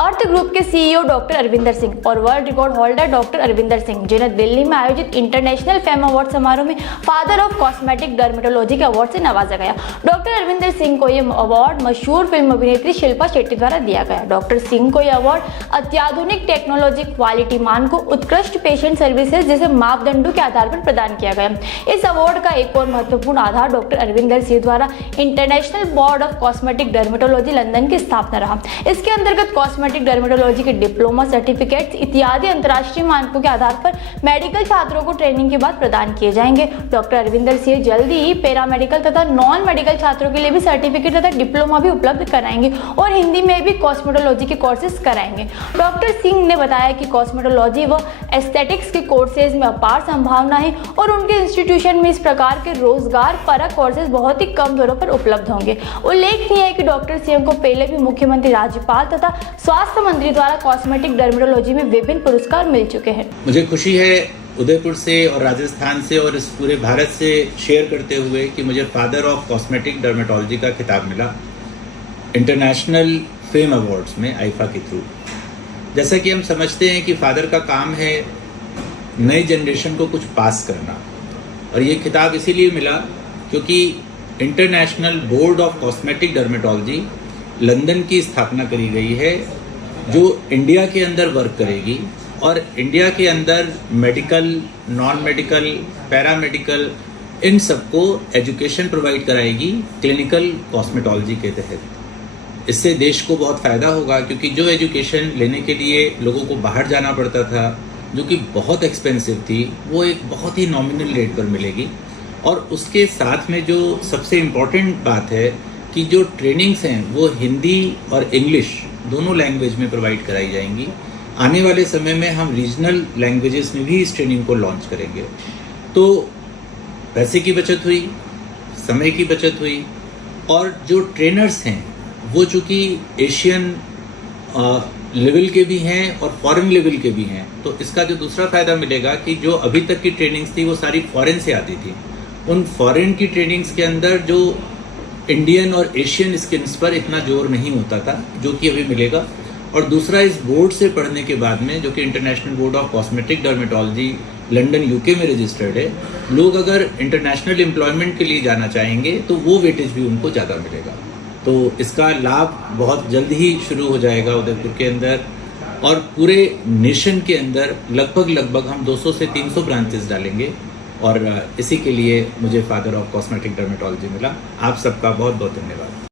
अर्थ group के CEO doctor Arvinder Singh और world record holder doctor Arvinder Singh, जिन्हें दिल्ली में आयोजित इंटरनेशनल फेम अवार्ड समारोह में फादर ऑफ कॉस्मेटिक डर्मेटोलॉजी के अवार्ड से नवाजा गया। डॉक्टर अरविंदर सिंह को यह अवार्ड मशहूर फिल्म अभिनेत्री शिल्पा शेट्टी द्वारा दिया गया। डॉक्टर सिंह को यह अवार्ड अत्याधुनिक टेक्नोलॉजी, क्वालिटी मान को उत्कृष्ट पेशेंट सर्विसेज जैसे मापदंडों के आधार पर प्रदान किया गया। इस अवार्ड का एक और महत्वपूर्ण आधार डॉक्टर अरविंदर सिंह द्वारा international board of cosmetic dermatology London की स्थापना रहा। इसके अंतर्गत कॉस्मेटिक डर्मेटोलॉजी के डिप्लोमा, सर्टिफिकेट्स इत्यादि अंतर्राष्ट्रीय मानकों के आधार पर मेडिकल छात्रों को ट्रेनिंग के बाद प्रदान किए जाएंगे। डॉक्टर अरविंदर सिंह जल्दी ही पैरामेडिकल तथा नॉन मेडिकल छात्रों के लिए भी सर्टिफिकेट तथा डिप्लोमा भी उपलब्ध कराएंगे और हिंदी में भी कॉस्मेटोलॉजी के कोर्सेज कराएंगे। डॉक्टर सिंह ने बताया कि कॉस्मेटोलॉजी व एस्थेटिक्स के कोर्सेज में अपार संभावना है और उनके इंस्टीट्यूशन में इस प्रकार के रोजगार परक कोर्सेज बहुत ही कम दरों पर उपलब्ध होंगे। उल्लेखनीय है कि डॉक्टर सिंह को पहले भी मुख्यमंत्री, राज्यपाल तथा स्वास्थ्य मंत्री द्वारा कॉस्मेटिक डर्मेटोलॉजी में विभिन्न पुरस्कार मिल चुके हैं। मुझे खुशी है उदयपुर से और राजस्थान से और इस पूरे भारत से शेयर करते हुए कि मुझे फादर ऑफ कॉस्मेटिक डर्मेटोलॉजी का खिताब मिला इंटरनेशनल फेम अवार्ड्स में आईफा के थ्रू। जैसा कि हम समझते हैं कि फादर का काम है नई जनरेशन को कुछ पास करना, और ये खिताब इसीलिए मिला क्योंकि international board of cosmetic dermatology London की स्थापना करी गई है, जो इंडिया के अंदर वर्क करेगी और इंडिया के अंदर मेडिकल, नॉन मेडिकल, पैरामेडिकल इन सबको एजुकेशन प्रोवाइड कराएगी क्लिनिकल कॉस्मेटोलॉजी के तहत। इससे देश को बहुत फ़ायदा होगा क्योंकि जो एजुकेशन लेने के लिए लोगों को बाहर जाना पड़ता था, जो कि बहुत एक्सपेंसिव थी, वो एक बहुत ही नॉमिनल रेट पर मिलेगी। और उसके साथ में जो सबसे इम्पॉर्टेंट बात है कि जो ट्रेनिंग्स हैं वो हिंदी और इंग्लिश दोनों लैंग्वेज में प्रोवाइड कराई जाएंगी। आने वाले समय में हम रीजनल लैंग्वेजेस में भी इस ट्रेनिंग को लॉन्च करेंगे। तो पैसे की बचत हुई, समय की बचत हुई, और जो ट्रेनर्स हैं वो चूँकि एशियन लेवल के भी हैं और फॉरेन लेवल के भी हैं, तो इसका जो दूसरा फायदा मिलेगा कि जो अभी तक की ट्रेनिंग्स थी वो सारी फॉरेन से आती थी। उन फॉरेन की ट्रेनिंग्स के अंदर जो इंडियन और एशियन स्किन्स पर इतना जोर नहीं होता था, जो कि अभी मिलेगा। और दूसरा, इस बोर्ड से पढ़ने के बाद में, जो कि international board of cosmetic dermatology London UK में रजिस्टर्ड है, लोग अगर इंटरनेशनल एम्प्लॉयमेंट के लिए जाना चाहेंगे तो वो वेटेज भी उनको ज़्यादा मिलेगा। तो इसका लाभ बहुत जल्द ही शुरू हो जाएगा उदयपुर के अंदर, और पूरे नेशन के अंदर लगभग हम 200 से 300 ब्रांचेस डालेंगे। और इसी के लिए मुझे फादर ऑफ कॉस्मेटिक डर्मेटोलॉजी मिला। आप सबका बहुत बहुत धन्यवाद।